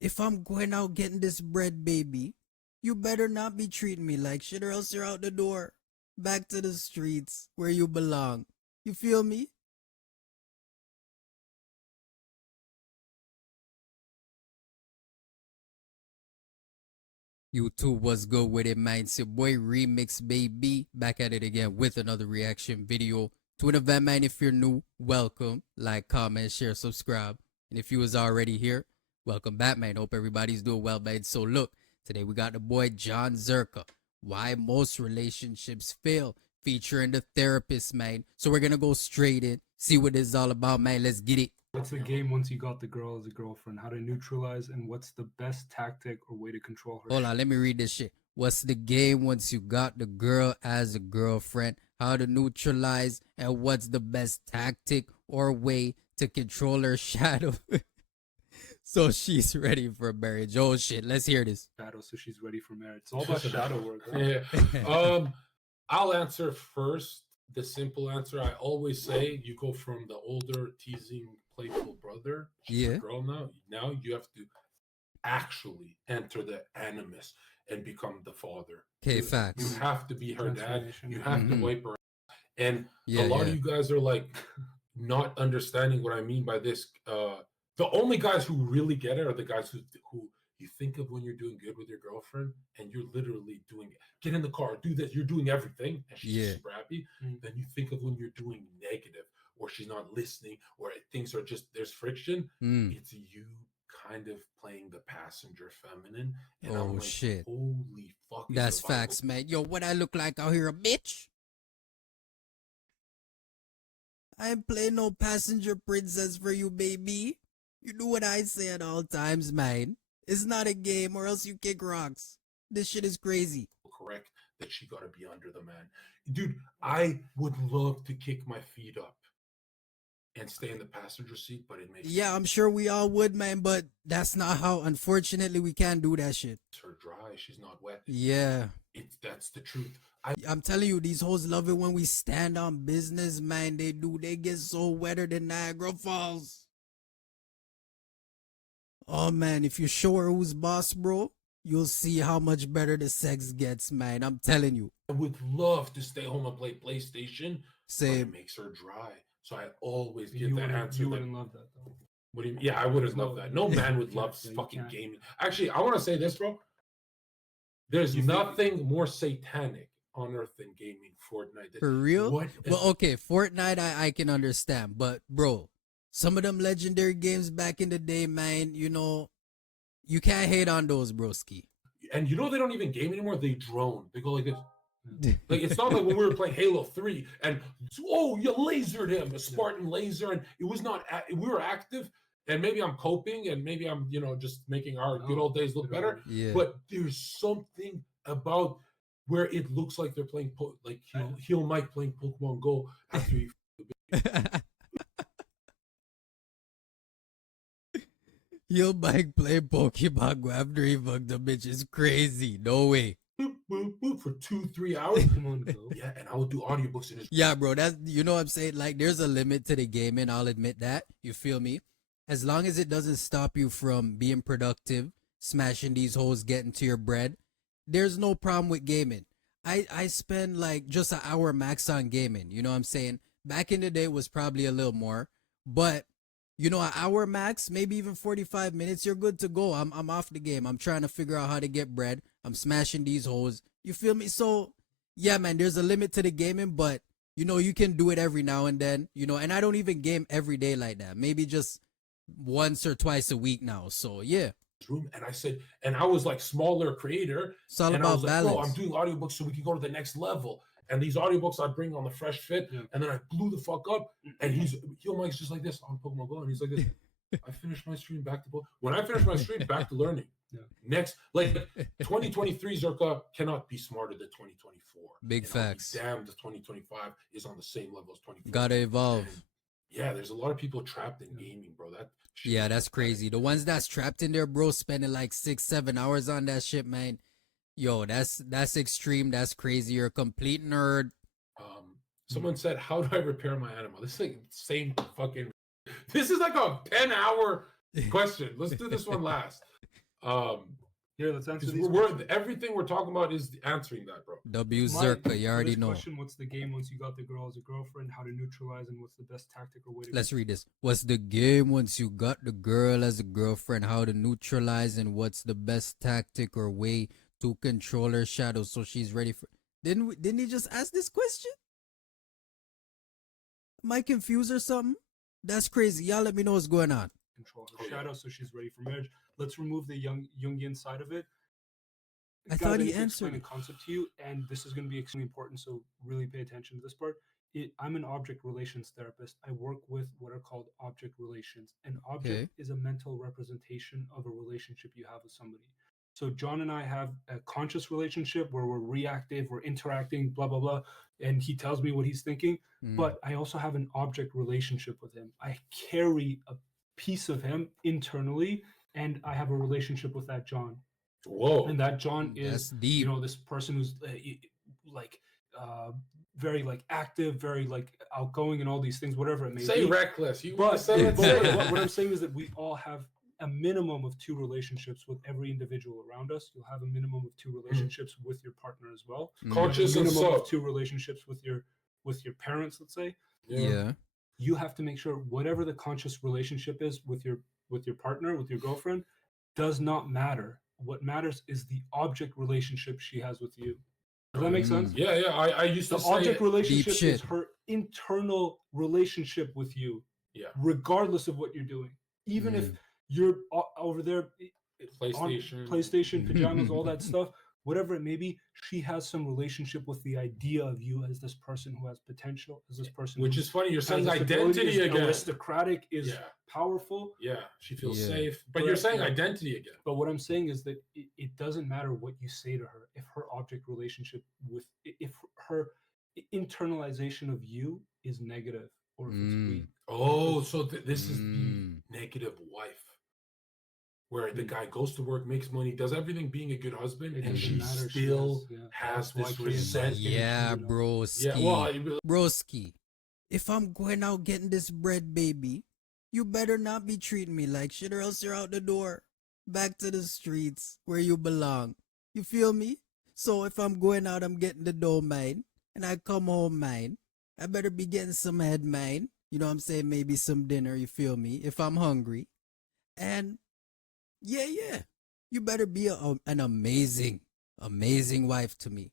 if I'm going out getting this bread, baby, you better not be treating me like shit or else you're out the door. Back to the streets where you belong. You feel me? YouTube was good with it, man. It's your boy Remix Baby. Back at it again with another reaction video. To an event, man, if you're new, welcome. Like, comment, share, subscribe. And if you was already here, welcome back, man. Hope everybody's doing well, man. So look, today we got the boy Jon Zherka. Why most relationships fail, featuring the therapist, man. So we're gonna go straight in, see what this is all about, man. Let's get it. What's the game once you got the girl as a girlfriend? How to neutralize, and what's the best tactic or way to control her? Hold on, let me read this shit. What's the game once you got the girl as a girlfriend? How to neutralize, and what's the best tactic or way to control her shadow? So she's ready for marriage. Oh shit, let's hear this. Shadow, so she's ready for marriage. It's all about shadow work. Huh? Yeah. I'll answer first. The simple answer, I always say, you go from the older, teasing, playful brother. She's a girl now. Now you have to actually enter the animus and become the father. Okay, facts. You have to be her dad. You have to wipe her ass. And a lot of you guys are like not understanding what I mean by this. The only guys who really get it are the guys who you think of when you're doing good with your girlfriend and you're literally doing it. Get in the car, do this, you're doing everything, and she's super happy. Then you think of when you're doing negative, or she's not listening, or things are just, there's friction. It's you kind of playing the passenger feminine. And I'm like, shit. Holy fuck. That's facts, man. Yo, what I look like out here, a bitch? I ain't playing no passenger princess for you, baby. You do what I say at all times, man. It's not a game, or else you kick rocks. This shit is crazy. Correct that she gotta be under the man. Dude, I would love to kick my feet up and stay in the passenger seat, but it makes I'm sure we all would, man, but that's not how. Unfortunately, we can't do that shit. Her dry, she's not wet. Yeah. That's the truth. I'm telling you, these hoes love it when we stand on business, man. They do. They get so wetter than Niagara Falls. Oh, man, if you show her who's boss, bro, you'll see how much better the sex gets, man. I'm telling you. I would love to stay home and play PlayStation. Same. But it makes her dry. So I always give that answer. You wouldn't love that, though. What do you mean? Yeah, I wouldn't love that. No man would love fucking gaming. Actually, I want to say this, bro. There's nothing more satanic on earth than gaming Fortnite. For real? Well, okay, Fortnite I can understand, but bro, some of them legendary games back in the day, man, you know, you can't hate on those, broski. And you know they don't even game anymore. They drone. They go like this. Like, it's not like when we were playing Halo 3 and you lasered him, a Spartan laser, and it was not. We were active, and maybe I'm coping, and maybe I'm just making our good old days look better. Yeah. But there's something about where it looks like they're playing Heel Mike playing Pokemon Go after he. Yo, Mike play Pokemon Go after he fucked the bitch is crazy. No way. Boop, boop, boop for 2-3 hours. Come on, go. Yeah, and I would do audiobooks in his. Yeah, bro. That's, you know what I'm saying? Like, there's a limit to the gaming. I'll admit that. You feel me? As long as it doesn't stop you from being productive, smashing these holes, getting to your bread, there's no problem with gaming. I spend like just an hour max on gaming. You know what I'm saying? Back in the day, it was probably a little more, but you know, an hour max, maybe even 45 minutes, you're good to go. I'm off the game. I'm trying to figure out how to get bread. I'm smashing these holes. You feel me? So, yeah, man, there's a limit to the gaming, but, you know, you can do it every now and then, you know, and I don't even game every day like that. Maybe just once or twice a week now. So, yeah. Room, and I said, and I was like smaller creator. It's all and about I was like, balance. bro, I'm doing audiobooks so we can go to the next level. And these audiobooks I'd bring on the Fresh Fit, and then I blew the fuck up. And Heel Mike's just like this on Pokemon Go, and he's like this. I finished my stream, back to when I finish my stream, back to learning. Next, like 2023 Zherka cannot be smarter than 2024. Big facts. Damn, the 2025 is on the same level as 2024. Gotta evolve. And yeah, there's a lot of people trapped in gaming, bro. That's crazy. The ones that's trapped in there, bro, spending like 6-7 hours on that shit, man. Yo, that's extreme. That's crazy. You're a complete nerd. Someone said, how do I repair my animal? This is like same fucking. This is like a 10-hour Question. Let's do this one last. Here, let's answer 'cause these we're questions. everything we're talking about is answering that, bro. W Zherka, you already know. Question: what's the game once you got the girl as a girlfriend? How to neutralize, and what's the best tactic or way to? Let's read this. What's the game once you got the girl as a girlfriend? How to neutralize, and what's the best tactic or way to control her shadow so she's ready for? Didn't he just ask this question? Am I confused or something? That's crazy. Y'all let me know what's going on. Control her shadow so she's ready for marriage. Let's remove the Jungian side of it. I thought he answered explain the concept to you, and this is going to be extremely important. So really pay attention to this part. I'm an object relations therapist. I work with what are called object relations. An object is a mental representation of a relationship you have with somebody. So John and I have a conscious relationship where we're reactive, we're interacting, blah, blah, blah. And he tells me what he's thinking. But I also have an object relationship with him. I carry a piece of him internally, and I have a relationship with that John. Whoa. And that John is, deep. you know, this person who's very like active, very like outgoing, and all these things, whatever it may say be. Reckless. You but say it. What I'm saying is that we all have a minimum of 2 relationships with every individual around us. You'll have a minimum of 2 relationships with your partner as well. Conscious a and minimum sub. of 2 relationships with your parents, let's say. Yeah. You have to make sure whatever the conscious relationship is with your partner, with your girlfriend, does not matter. What matters is the object relationship she has with you. Does that make sense? Yeah, yeah. I used to say the object relationship Deep is her internal relationship with you. Yeah. Regardless of what you're doing, even if you're over there, PlayStation, pajamas, all that stuff, whatever it may be, she has some relationship with the idea of you as this person who has potential, as this person. Which is funny. You're saying identity again. Aristocratic is powerful. Yeah, she feels safe. But you're saying identity again. But what I'm saying is that it doesn't matter what you say to her if her object relationship if her internalization of you is negative or if it's weak. Oh, so this is the negative wife. Where the guy goes to work, makes money, does everything being a good husband, and she still has this resentment. Yeah, broski. Yeah, well, broski. If I'm going out getting this bread, baby, you better not be treating me like shit or else you're out the door. Back to the streets where you belong. You feel me? So if I'm going out, I'm getting the dough, mine, and I come home, mine, I better be getting some head, mine. You know what I'm saying? Maybe some dinner, you feel me? If I'm hungry. And yeah. You better be an amazing wife to me.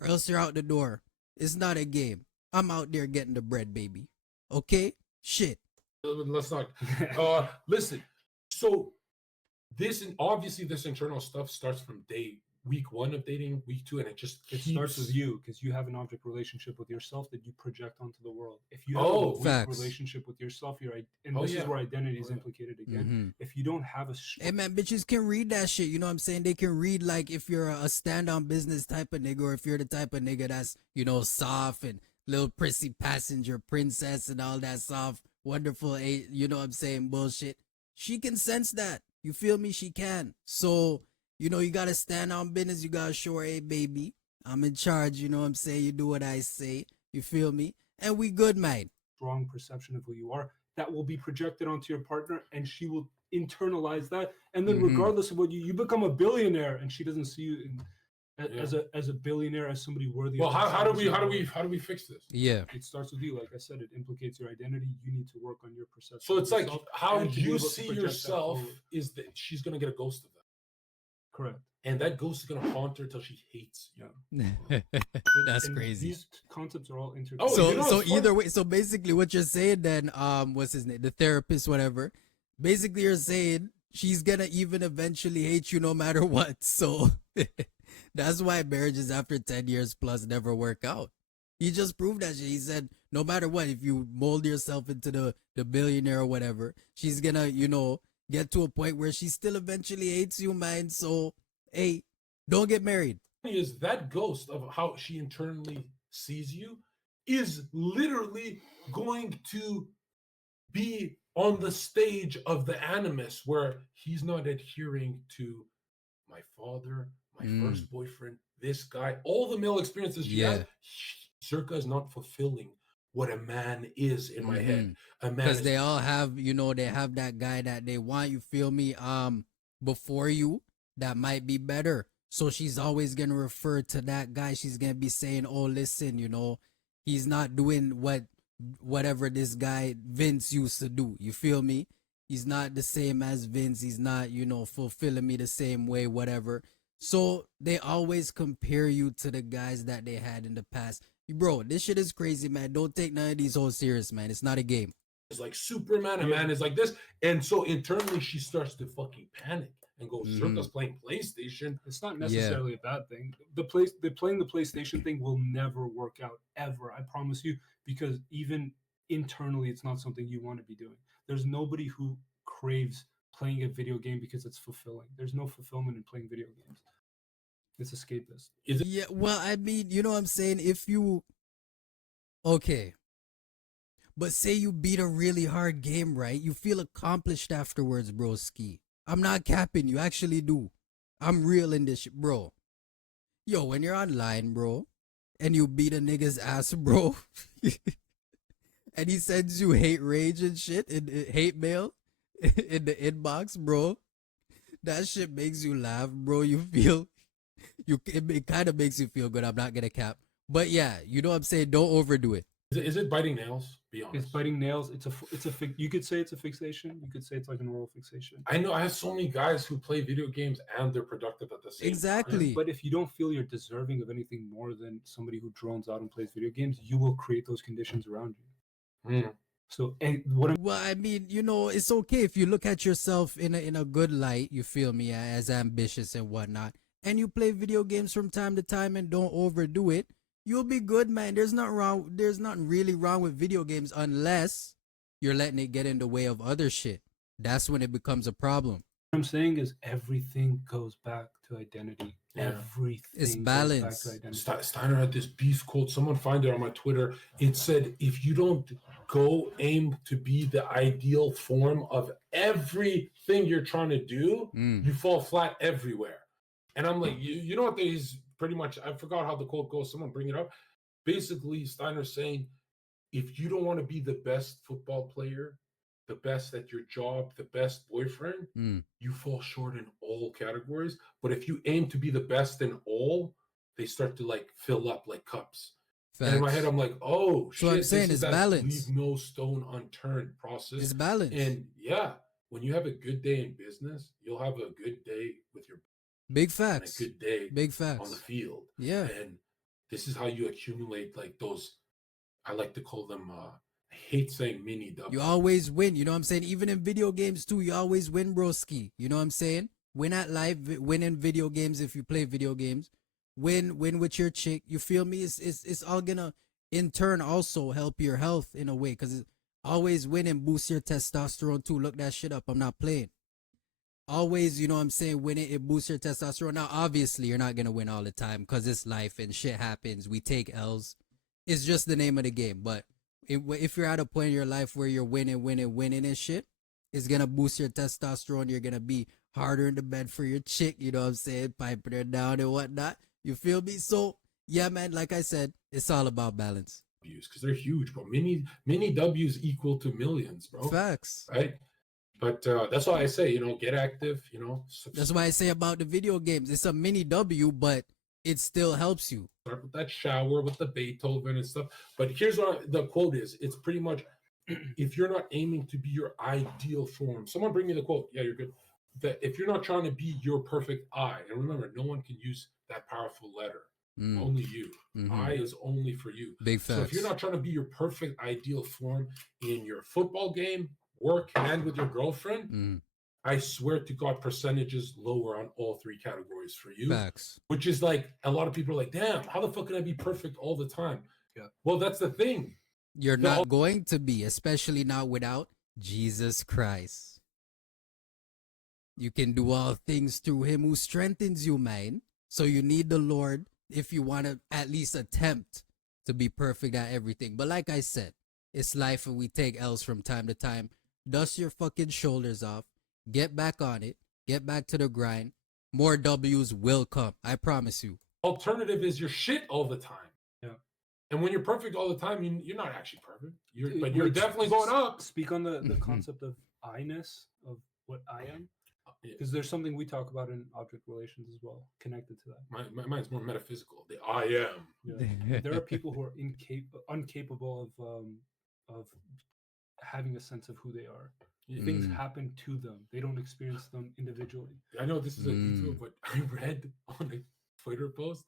Or else you're out the door. It's not a game. I'm out there getting the bread, baby. Okay? Shit. Let's not. Listen. So this internal stuff starts from week 1 of dating, week 2, and it starts with you because you have an object relationship with yourself that you project onto the world. If you have a weak relationship with yourself, this is where identity is implicated again. If you don't have a hey man, bitches can read that shit. You know what I'm saying? They can read like if you're a stand-on business type of nigga, or if you're the type of nigga that's, you know, soft and little prissy passenger princess and all that soft, wonderful, you know what I'm saying, bullshit. She can sense that. You feel me? She can. So, you know, you gotta stand on business. You gotta show her, hey, baby, I'm in charge. You know what I'm saying? You do what I say. You feel me? And we good, man. Strong perception of who you are that will be projected onto your partner, and she will internalize that. And then, regardless of what you become a billionaire, and she doesn't see you as a billionaire, as somebody worthy. Well, how do we fix this? Yeah, it starts with you. Like I said, it implicates your identity. You need to work on your perception. So it's like how you see yourself is that she's gonna get a ghost of that. Correct. And that ghost is gonna haunt her till she hates you. That's crazy. These concepts are all interconnected. Oh, so either way, so basically what you're saying then, what's his name? The therapist, whatever. Basically you're saying she's gonna even eventually hate you no matter what. So that's why marriages after 10 years plus never work out. He just proved that shit. He said no matter what, if you mold yourself into the billionaire or whatever, she's gonna, you know, get to a point where she still eventually hates you, man. So, hey, don't get married. Is that ghost of how she internally sees you is literally going to be on the stage of the animus where he's not adhering to my father, my first boyfriend, this guy, all the male experiences she has. Zherka is not fulfilling what a man is in my head. A man because they all have, you know, they have that guy that they want, you feel me, before you, that might be better. So she's always gonna refer to that guy. She's gonna be saying, oh, listen, you know, he's not doing whatever this guy Vince used to do. You feel me? He's not the same as Vince. He's not, you know, fulfilling me the same way, whatever. So they always compare you to the guys that they had in the past. Bro, this shit is crazy, man. Don't take none of these all serious, man. It's not a game. It's like Superman, a man is like this. And so internally she starts to fucking panic and go, Zherka's playing PlayStation. It's not necessarily a bad thing. The playing the PlayStation thing will never work out ever. I promise you, because even internally, it's not something you want to be doing. There's nobody who craves playing a video game because it's fulfilling. There's no fulfillment in playing video games. It's escapist. Yeah, well, I mean, you know what I'm saying? If you, okay, but say you beat a really hard game, right? You feel accomplished afterwards, broski. I'm not capping, you actually do. I'm real in this shit, bro. Yo, when you're online, bro, and you beat a nigga's ass, bro, and he sends you hate rage and shit, in hate mail in the inbox, bro, that shit makes you laugh, bro. You feel, it kind of makes you feel good. I'm not gonna cap. But yeah, you know what I'm saying? Don't overdo it. Is it biting nails? Be honest. It's biting nails. You could say it's a fixation. You could say it's like an oral fixation. I know I have so many guys who play video games and they're productive at the same time. But if you don't feel you're deserving of anything more than somebody who drones out and plays video games, you will create those conditions around you. So, and well, I mean, you know, it's okay if you look at yourself in a good light. You feel me, as ambitious and whatnot, and you play video games from time to time and don't overdo it. You'll be good, man. There's nothing really wrong with video games unless you're letting it get in the way of other shit. That's when it becomes a problem. What I'm saying is everything goes back to identity. Yeah. Everything. It's balance. Goes back to identity. Steiner had this beast quote. Someone find it on my Twitter. It said, if you don't go aim to be the ideal form of everything you're trying to do, you fall flat everywhere. And I'm like, you know what? He's pretty much, I forgot how the quote goes. Someone bring it up. Basically, Steiner's saying, if you don't want to be the best football player, the best at your job, the best boyfriend, you fall short in all categories. But if you aim to be the best in all, they start to like fill up like cups. Facts. And in my head, I'm like, oh, so shit. I'm saying it's balance. Leave no stone unturned process. It's balance. And yeah, when you have a good day in business, you'll have a good day with your big facts. And a good day big facts on the field. Yeah. And this is how you accumulate like those, I like to call them, I hate saying mini W's. You always win. You know what I'm saying? Even in video games too, you always win, broski. You know what I'm saying? Win at life, win in video games if you play video games. Win with your chick. You feel me? It's all gonna in turn also help your health in a way, because always win and boost your testosterone too. Look that shit up. I'm not playing. Always, you know what I'm saying, win it boosts your testosterone. Now, obviously, you're not gonna win all the time because it's life and shit happens. We take L's. It's just the name of the game. But if you're at a point in your life where you're winning and shit, it's gonna boost your testosterone. You're gonna be harder in the bed for your chick. You know what I'm saying? Piping her down and whatnot. You feel me? So yeah, man. Like I said, it's all about balance. Because they're huge, bro. Mini W's equal to millions, bro. Facts. Right? But that's why I say, you know, get active, you know. That's why I say about the video games. It's a mini W, but it still helps you. Start with that shower, with the Beethoven and stuff. But here's what the quote is. It's pretty much, if you're not aiming to be your ideal form. Someone bring me the quote. Yeah, you're good. That if you're not trying to be your perfect I, and remember, no one can use that powerful letter. Only you. I is only for you. Big facts. So if you're not trying to be your perfect ideal form in your football game, work, and with your girlfriend, I swear to God, percentages lower on all three categories for you. Facts. Which is like, a lot of people are like, damn, how the fuck can I be perfect all the time? Yeah. Well, that's the thing. You're not going to be, especially not without Jesus Christ. You can do all things through him who strengthens you, man. So you need the Lord if you want to at least attempt to be perfect at everything. But like I said, it's life and we take L's from time to time. Dust your fucking shoulders off. Get back on it. Get back to the grind. More W's will come. I promise you. Alternative is your shit all the time. Yeah. And when you're perfect all the time, you're not actually perfect. But you're definitely going up. Speak on the concept of I-ness, of what I am. Because there's something we talk about in object relations as well, connected to that. Mine's more metaphysical. The I am. Yeah. There are people who are incapable of having a sense of who they are. Things happen to them. They don't experience them individually. I know this is a detail, but I read on a Twitter post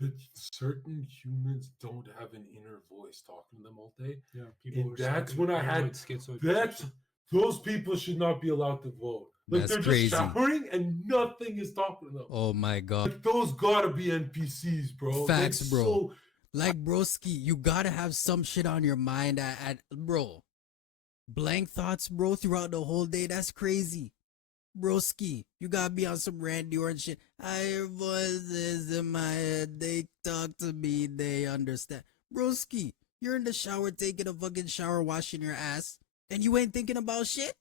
that certain humans don't have an inner voice talking to them all day. Yeah, people. And that's when I had those people should not be allowed to vote. Like that's they're crazy. Just showering and nothing is talking to them. Oh my god. Like, those gotta be NPCs, bro. Facts, that's bro. So... Like broski, you gotta have some shit on your mind at bro. Blank thoughts, bro, throughout the whole day. That's crazy. Broski, you gotta be on some Randy Orton shit. I hear voices in my head. They talk to me. They understand. Broski, you're in the shower taking a fucking shower, washing your ass, and you ain't thinking about shit?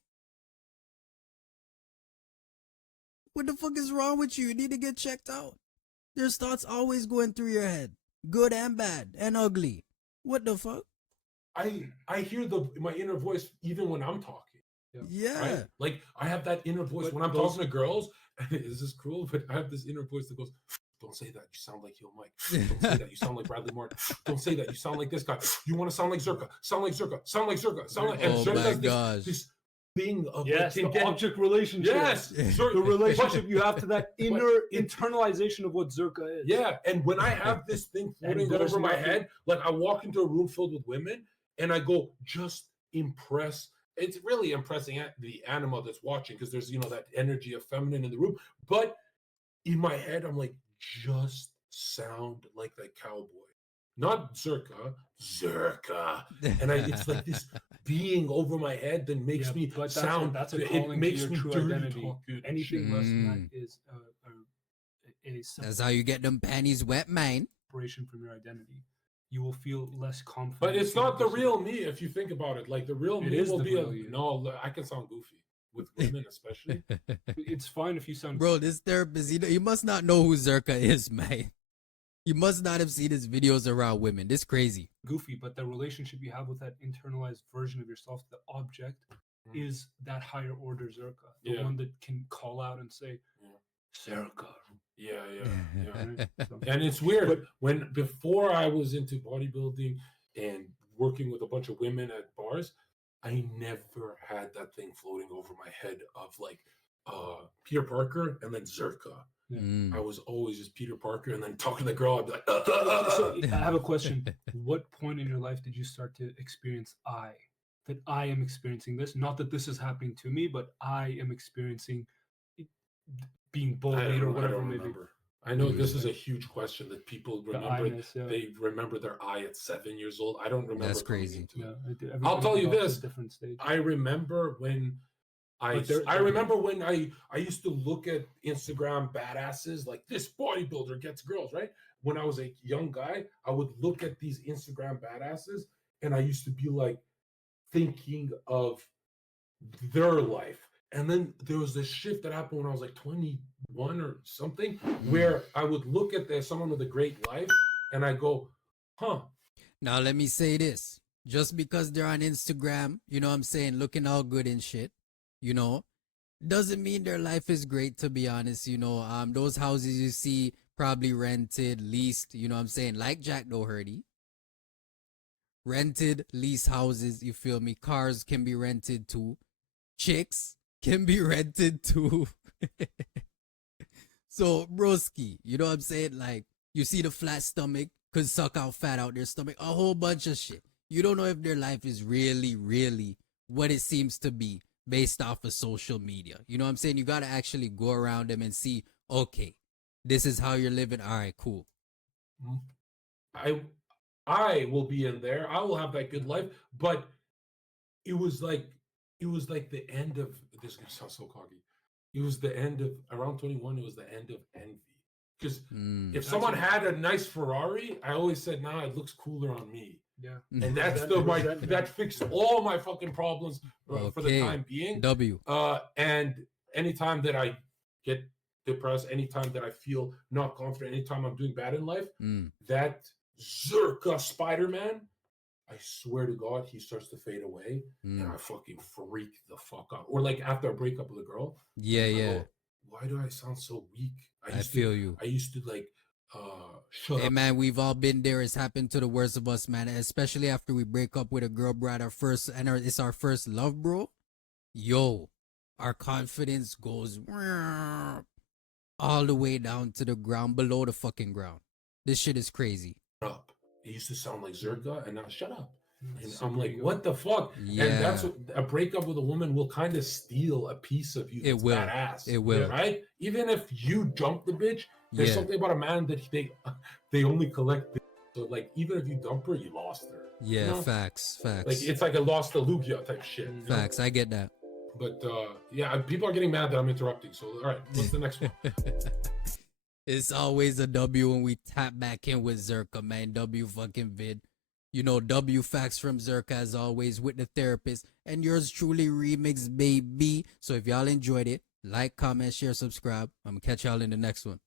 What the fuck is wrong with you? You need to get checked out. There's thoughts always going through your head. Good and bad and ugly. What the fuck? I hear my inner voice even when I'm talking. Yeah. Right? Like I have that inner voice when I'm talking to girls. This is cruel, but I have this inner voice that goes, "Don't say that. You sound like Heel Mike. Don't say that. You sound like Bradley Martin. Don't say that. You sound like this guy. You want to sound like Zherka. Sound like Zherka. Sound like Zherka. Sound like." And oh my gosh. This thing of the object relationship. Yes, the relationship you have to that inner internalization of what Zherka is. Yeah, and when I have this thing floating over my head, like I walk into a room filled with women, and I go, just impress. It's really impressing the animal that's watching because there's that energy of feminine in the room. But in my head, I'm like, just sound like that cowboy, not Zherka. And it's like this being over my head that makes me sound. That's a calling to your true identity. Anything less than that is that's how you get them panties wet, man. Separation from your identity. You will feel less confident. But it's not the real me if you think about it. Like the real me will be no. I can sound goofy with women, especially. It's fine if you sound. Bro, this therapist, you must not know who Zherka is, man. You must not have seen his videos around women. This crazy. Goofy, but the relationship you have with that internalized version of yourself, the object, is that higher order Zherka, the one that can call out and say, Zherka. Yeah. And it's weird, but before I was into bodybuilding and working with a bunch of women at bars, I never had that thing floating over my head of like Peter Parker and then Zherka. I was always just Peter Parker, and then talking to the girl, I'd be like, So I have a question. What point in your life did you start to experience that I am experiencing this? Not that this is happening to me, but I am experiencing being bullied or whatever it may be. I know this is a huge question that people remember. They remember their eye at 7 years old. I don't remember. That's crazy. I'll tell you this. I remember when I remember when I used to look at Instagram badasses, like this bodybuilder gets girls, right? When I was a young guy, I would look at these Instagram badasses and I used to be like thinking of their life. And then there was this shift that happened when I was like 21 or something, where I would look at someone with a great life and I go, huh. Now let me say this. Just because they're on Instagram, you know what I'm saying, looking all good and shit, doesn't mean their life is great, to be honest. Those houses you see probably rented, leased, you know what I'm saying, like Jack Doherty. Rented, leased houses, you feel me? Cars can be rented too. Chicks can be rented too. So, broski, you know what I'm saying? Like, you see the flat stomach could suck out fat out their stomach. A whole bunch of shit. You don't know if their life is really, really what it seems to be based off of social media. You know what I'm saying? You got to actually go around them and see, okay, this is how you're living. All right, cool. I will be in there. I will have that good life. But it was like the end of, this is going to sound so cocky. It was the end of, around 21, it was the end of envy. Because if someone had a nice Ferrari, I always said, nah, it looks cooler on me. Yeah. And that fixed all my fucking problems for the time being. And anytime that I get depressed, anytime that I feel not confident, anytime I'm doing bad in life, that Zherka Spider-Man. I swear to God, he starts to fade away, and I fucking freak the fuck out. Or like after a breakup with a girl. Yeah, yeah. Go, why do I sound so weak? I feel you. I used to like shut hey up. man, we've all been there. It's happened to the worst of us, man. Especially after we break up with a girl, bro. It's our first love, bro. Yo, our confidence goes all the way down to the ground, below the fucking ground. This shit is crazy. Up. It used to sound like Zherka, and now shut up. And I'm like, what the fuck? Yeah. And that's what a breakup with a woman will kind of steal a piece of you. That's it will. Badass. It will. Right? Even if you jump the bitch, there's something about a man that they only collect. So like, even if you dump her, you lost her. Yeah, you know? Facts. Like it's like a lost a Lugia type shit. Facts. I get that. But yeah, people are getting mad that I'm interrupting. So all right, what's the next one? It's always a W when we tap back in with Zherka, man. W fucking vid. You know, W facts from Zherka as always with the therapist. And yours truly, Remix Baby. So if y'all enjoyed it, like, comment, share, subscribe. I'm gonna catch y'all in the next one.